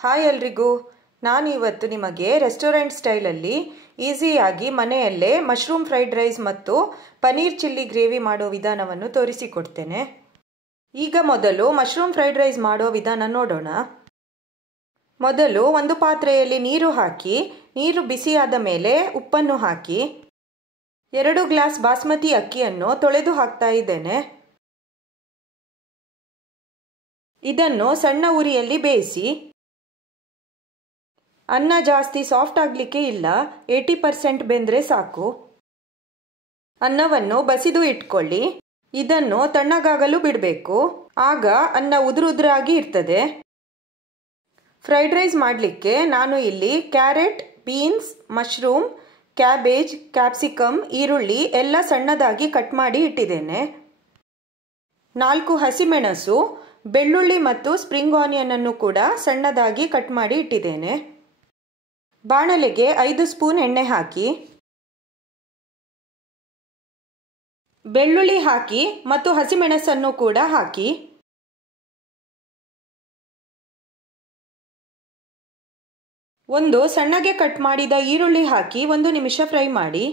Hi ಎಲ್ರಿಗೂ, ನಾನು ಇವತ್ತು ನಿಮಗೆ ರೆಸ್ಟೋರೆಂಟ್ ಸ್ಟೈಲಲ್ಲಿ ಈಸಿಯಾಗಿ ಮನೆಯಲ್ಲೇ ಮಶ್ರೂಮ್ ಫ್ರೈಡ್ ರೈಸ್ ಮತ್ತು ಪನ್ನೀರ್ ಚಿಲ್ಲಿ ಗ್ರೇವಿ ಮಾಡೋ ವಿಧಾನವನ್ನು ತೋರಿಸಿಕೊಡ್ತೇನೆ. ಈಗ ಮೊದಲು ಮಶ್ರೂಮ್ ಫ್ರೈಡ್ ರೈಸ್ ಮಾಡೋ ವಿಧಾನ ನೋಡೋಣ. ಮೊದಲು ಒಂದು ಪಾತ್ರೆಯಲ್ಲಿ ನೀರು ಹಾಕಿ, ನೀರು ಬಿಸಿಯಾದ ಮೇಲೆ ಉಪ್ಪನ್ನು ಹಾಕಿ 2 ಗ್ಲಾಸ್ ಬಾಸ್ಮತಿ ಅಕ್ಕಿಯನ್ನು ತೊಳೆದು ಹಾಕ್ತಾ ಇದ್ದೇನೆ. ಇದನ್ನು ಸಣ್ಣ ಉರಿಯಲ್ಲಿ ಬೇಯಿಸಿ. ಅನ್ನ ಜಾಸ್ತಿ ಸಾಫ್ಟ್ ಆಗಲಿಕ್ಕೆ ಇಲ್ಲ, 80% ಬೆಂದರೆ ಸಾಕು. ಅನ್ನವನ್ನು ಬಸಿದು ಇಟ್ಕೊಳ್ಳಿ. ಇದನ್ನು ತಣ್ಣಗಾಗಲು ಬಿಡಬೇಕು, ಆಗ ಅನ್ನ ಉದುರುದ್ರಾಗಿ ಇರ್ತದೆ. ಫ್ರೈಡ್ ರೈಸ್ ಮಾಡಲಿಕ್ಕೆ ನಾನು ಇಲ್ಲಿ carrot, beans, mushroom, cabbage, capsicum, ಈರುಳ್ಳಿ ಎಲ್ಲ ಸಣ್ಣದಾಗಿ ಕಟ್ ಮಾಡಿ ಇಟ್ಟಿದ್ದೇನೆ. 4 ಹಸಿಮೆಣಸು, ಬೆಳ್ಳುಳ್ಳಿ ಮತ್ತು ಸ್ಪ್ರಿಂಗ್ ಆನಿಯನ್ ಅನ್ನು ಕೂಡ ಸಣ್ಣದಾಗಿ ಕಟ್ ಮಾಡಿ ಇಟ್ಟಿದ್ದೇನೆ. ಬಾಣಲೆಗೆ 5 ಸ್ಪೂನ್ ಎಣ್ಣೆ ಹಾಕಿ, ಬೆಳ್ಳುಳ್ಳಿ ಹಾಕಿ ಮತ್ತು ಹಸಿಮೆಣಸನ್ನು ಕೂಡ ಹಾಕಿ. ಒಂದು ಸಣ್ಣಗೆ ಕಟ್ ಮಾಡಿದ ಈರುಳ್ಳಿ ಹಾಕಿ 1 ನಿಮಿಷ ಫ್ರೈ ಮಾಡಿ.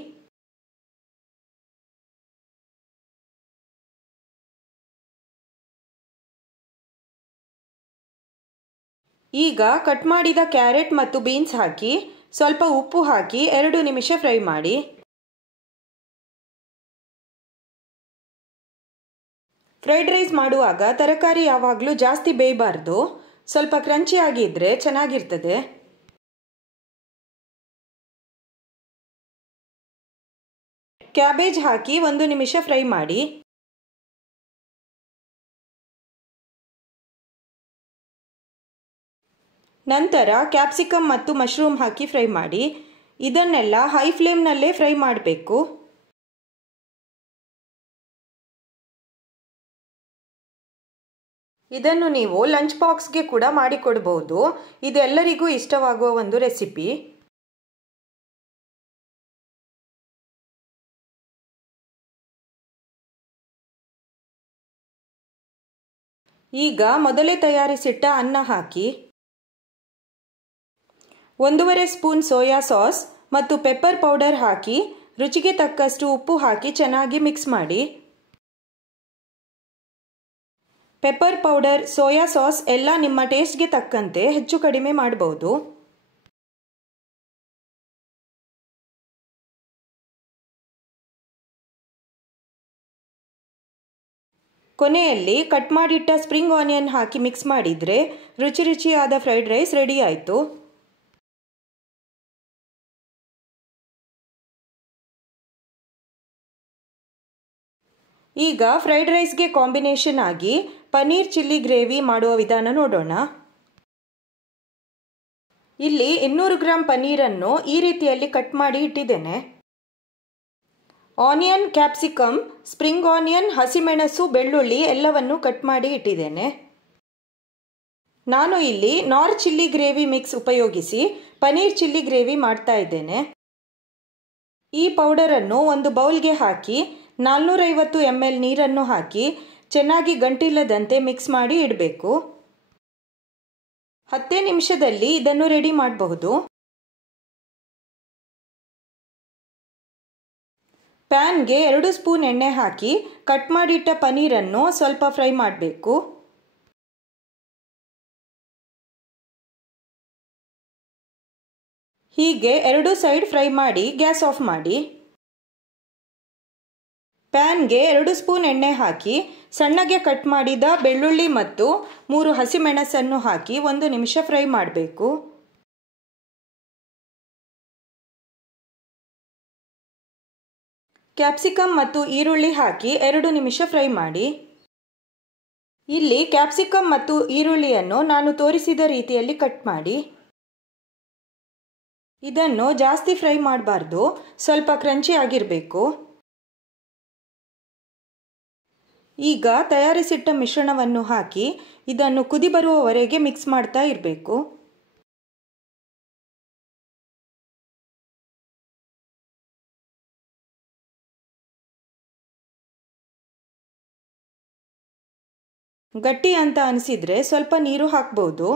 ಈಗ ಕಟ್ ಮಾಡಿದ ಕ್ಯಾರೆಟ್ ಮತ್ತು ಬೀನ್ಸ್ ಹಾಕಿ ಸ್ವಲ್ಪ ಉಪ್ಪು ಹಾಕಿ 2 ನಿಮಿಷ ಫ್ರೈ ಮಾಡಿ. ಫ್ರೈಡ್ ರೈಸ್ ಮಾಡುವಾಗ ತರಕಾರಿ ಯಾವಾಗಲೂ ಜಾಸ್ತಿ ಬೇಯಬಾರ್ದು, ಸ್ವಲ್ಪ ಕ್ರಂಚಿ ಆಗಿದ್ರೆ ಚೆನ್ನಾಗಿರ್ತದೆ. ಕ್ಯಾಬೇಜ್ ಹಾಕಿ 1 ನಿಮಿಷ ಫ್ರೈ ಮಾಡಿ. ನಂತರ ಕ್ಯಾಪ್ಸಿಕಮ್ ಮತ್ತು ಮಶ್ರೂಮ್ ಹಾಕಿ ಫ್ರೈ ಮಾಡಿ. ಇದನ್ನೆಲ್ಲ ಹೈ ಫ್ಲೇಮ್ನಲ್ಲೇ ಫ್ರೈ ಮಾಡಬೇಕು. ಇದನ್ನು ನೀವು ಲಂಚ್ ಬಾಕ್ಸ್ಗೆ ಕೂಡ ಮಾಡಿಕೊಡ್ಬೋದು. ಇದೆಲ್ಲರಿಗೂ ಇಷ್ಟವಾಗುವ ಒಂದು ರೆಸಿಪಿ. ಈಗ ಮೊದಲೇ ತಯಾರಿಸಿಟ್ಟ ಅನ್ನ ಹಾಕಿ 1.5 ಸ್ಪೂನ್ ಸೋಯಾ ಸಾಸ್ ಮತ್ತು ಪೆಪ್ಪರ್ ಪೌಡರ್ ಹಾಕಿ ರುಚಿಗೆ ತಕ್ಕಷ್ಟು ಉಪ್ಪು ಹಾಕಿ ಚೆನ್ನಾಗಿ ಮಿಕ್ಸ್ ಮಾಡಿ. ಪೆಪ್ಪರ್ ಪೌಡರ್, ಸೋಯಾ ಸಾಸ್ ಎಲ್ಲ ನಿಮ್ಮ ಟೇಸ್ಟ್ಗೆ ತಕ್ಕಂತೆ ಹೆಚ್ಚು ಕಡಿಮೆ ಮಾಡಬಹುದು. ಕೊನೆಯಲ್ಲಿ ಕಟ್ ಮಾಡಿಟ್ಟ ಸ್ಪ್ರಿಂಗ್ ಆನಿಯನ್ ಹಾಕಿ ಮಿಕ್ಸ್ ಮಾಡಿದರೆ ರುಚಿಯಾದ ಫ್ರೈಡ್ ರೈಸ್ ರೆಡಿ ಆಯಿತು. ಈಗ ಫ್ರೈಡ್ ರೈಸ್ಗೆ ಕಾಂಬಿನೇಷನ್ ಆಗಿ ಪನ್ನೀರ್ ಚಿಲ್ಲಿ ಗ್ರೇವಿ ಮಾಡುವ ವಿಧಾನ ನೋಡೋಣ. ಇಲ್ಲಿ 200 ಗ್ರಾಂ ಪನ್ನೀರನ್ನು ಈ ರೀತಿಯಲ್ಲಿ ಕಟ್ ಮಾಡಿ ಇಟ್ಟಿದ್ದೇನೆ. ಆನಿಯನ್, ಕ್ಯಾಪ್ಸಿಕಮ್, ಸ್ಪ್ರಿಂಗ್ ಆನಿಯನ್, ಹಸಿಮೆಣಸು, ಬೆಳ್ಳುಳ್ಳಿ ಎಲ್ಲವನ್ನು ಕಟ್ ಮಾಡಿ ಇಟ್ಟಿದ್ದೇನೆ. ನಾನು ಇಲ್ಲಿ ನಾರ್ ಚಿಲ್ಲಿ ಗ್ರೇವಿ ಮಿಕ್ಸ್ ಉಪಯೋಗಿಸಿ ಪನ್ನೀರ್ ಚಿಲ್ಲಿ ಗ್ರೇವಿ ಮಾಡ್ತಾ ಇದ್ದೇನೆ. ಈ ಪೌಡರನ್ನು ಒಂದು ಬೌಲ್ಗೆ ಹಾಕಿ 450 ml ನೀರನ್ನು ಹಾಕಿ ಚೆನ್ನಾಗಿ ಗಂಟಿಲ್ಲದಂತೆ ಮಿಕ್ಸ್ ಮಾಡಿ ಇಡಬೇಕು. 10 ನಿಮಿಷದಲ್ಲಿ ಇದನ್ನು ರೆಡಿ ಮಾಡಬಹುದು. ಪ್ಯಾನ್ಗೆ 2 ಸ್ಪೂನ್ ಎಣ್ಣೆ ಹಾಕಿ ಕಟ್ ಮಾಡಿಟ್ಟ ಪನ್ನೀರನ್ನು ಸ್ವಲ್ಪ ಫ್ರೈ ಮಾಡಬೇಕು. ಹೀಗೆ 2 ಸೈಡ್ ಫ್ರೈ ಮಾಡಿ ಗ್ಯಾಸ್ ಆಫ್ ಮಾಡಿ. ಪ್ಯಾನ್ಗೆ 2 ಸ್ಪೂನ್ ಎಣ್ಣೆ ಹಾಕಿ ಸಣ್ಣಗೆ ಕಟ್ ಮಾಡಿದ ಬೆಳ್ಳುಳ್ಳಿ ಮತ್ತು 3 ಹಸಿಮೆಣಸನ್ನು ಹಾಕಿ 1 ನಿಮಿಷ ಫ್ರೈ ಮಾಡಬೇಕು. ಕ್ಯಾಪ್ಸಿಕಮ್ ಮತ್ತು ಈರುಳ್ಳಿ ಹಾಕಿ 2 ನಿಮಿಷ ಫ್ರೈ ಮಾಡಿ. ಇಲ್ಲಿ ಕ್ಯಾಪ್ಸಿಕಮ್ ಮತ್ತು ಈರುಳ್ಳಿಯನ್ನು ನಾನು ತೋರಿಸಿದ ರೀತಿಯಲ್ಲಿ ಕಟ್ ಮಾಡಿ. ಇದನ್ನು ಜಾಸ್ತಿ ಫ್ರೈ ಮಾಡಬಾರ್ದು, ಸ್ವಲ್ಪ ಕ್ರಂಚಿ ಆಗಿರಬೇಕು. ಈಗ ತಯಾರಿಸಿಟ್ಟ ಮಿಶ್ರಣವನ್ನು ಹಾಕಿ ಇದನ್ನು ಕುದಿ ಬರುವವರೆಗೆ ಮಿಕ್ಸ್ ಮಾಡ್ತಾ ಇರಬೇಕು. ಗಟ್ಟಿ ಅಂತ ಅನಿಸಿದರೆ ಸ್ವಲ್ಪ ನೀರು ಹಾಕ್ಬೋದು.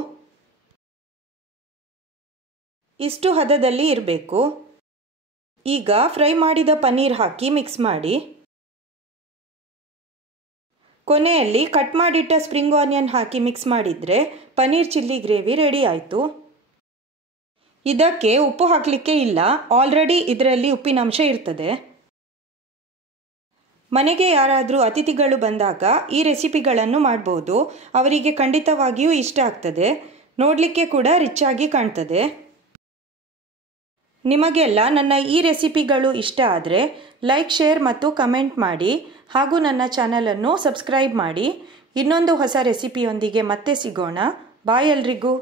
ಇಷ್ಟು ಹದದಲ್ಲಿ ಇರಬೇಕು. ಈಗ ಫ್ರೈ ಮಾಡಿದ ಪನ್ನೀರ್ ಹಾಕಿ ಮಿಕ್ಸ್ ಮಾಡಿ. ಕೊನೆಯಲ್ಲಿ ಕಟ್ ಮಾಡಿಟ್ಟ ಸ್ಪ್ರಿಂಗ್ ಆನಿಯನ್ ಹಾಕಿ ಮಿಕ್ಸ್ ಮಾಡಿದರೆ ಪನ್ನೀರ್ ಚಿಲ್ಲಿ ಗ್ರೇವಿ ರೆಡಿ ಆಯಿತು. ಇದಕ್ಕೆ ಉಪ್ಪು ಹಾಕಲಿಕ್ಕೆ ಇಲ್ಲ, ಆಲ್ರೆಡಿ ಇದರಲ್ಲಿ ಉಪ್ಪಿನಂಶ ಇರ್ತದೆ. ಮನೆಗೆ ಯಾರಾದರೂ ಅತಿಥಿಗಳು ಬಂದಾಗ ಈ ರೆಸಿಪಿಗಳನ್ನು ಮಾಡ್ಬೋದು. ಅವರಿಗೆ ಖಂಡಿತವಾಗಿಯೂ ಇಷ್ಟ ಆಗ್ತದೆ. ನೋಡಲಿಕ್ಕೆ ಕೂಡ ರಿಚ್ ಆಗಿ ಕಾಣ್ತದೆ. ನಿಮಗೆಲ್ಲ ನನ್ನ ಈ ರೆಸಿಪಿಗಳು ಇಷ್ಟ ಆದರೆ ಲೈಕ್, ಶೇರ್ ಮತ್ತು ಕಮೆಂಟ್ ಮಾಡಿ. ಹಾಗೂ ನನ್ನ ಚಾನಲನ್ನು ಸಬ್ಸ್ಕ್ರೈಬ್ ಮಾಡಿ. ಇನ್ನೊಂದು ಹೊಸ ರೆಸಿಪಿಯೊಂದಿಗೆ ಮತ್ತೆ ಸಿಗೋಣ. ಬಾಯ್ ಎಲ್ರಿಗೂ.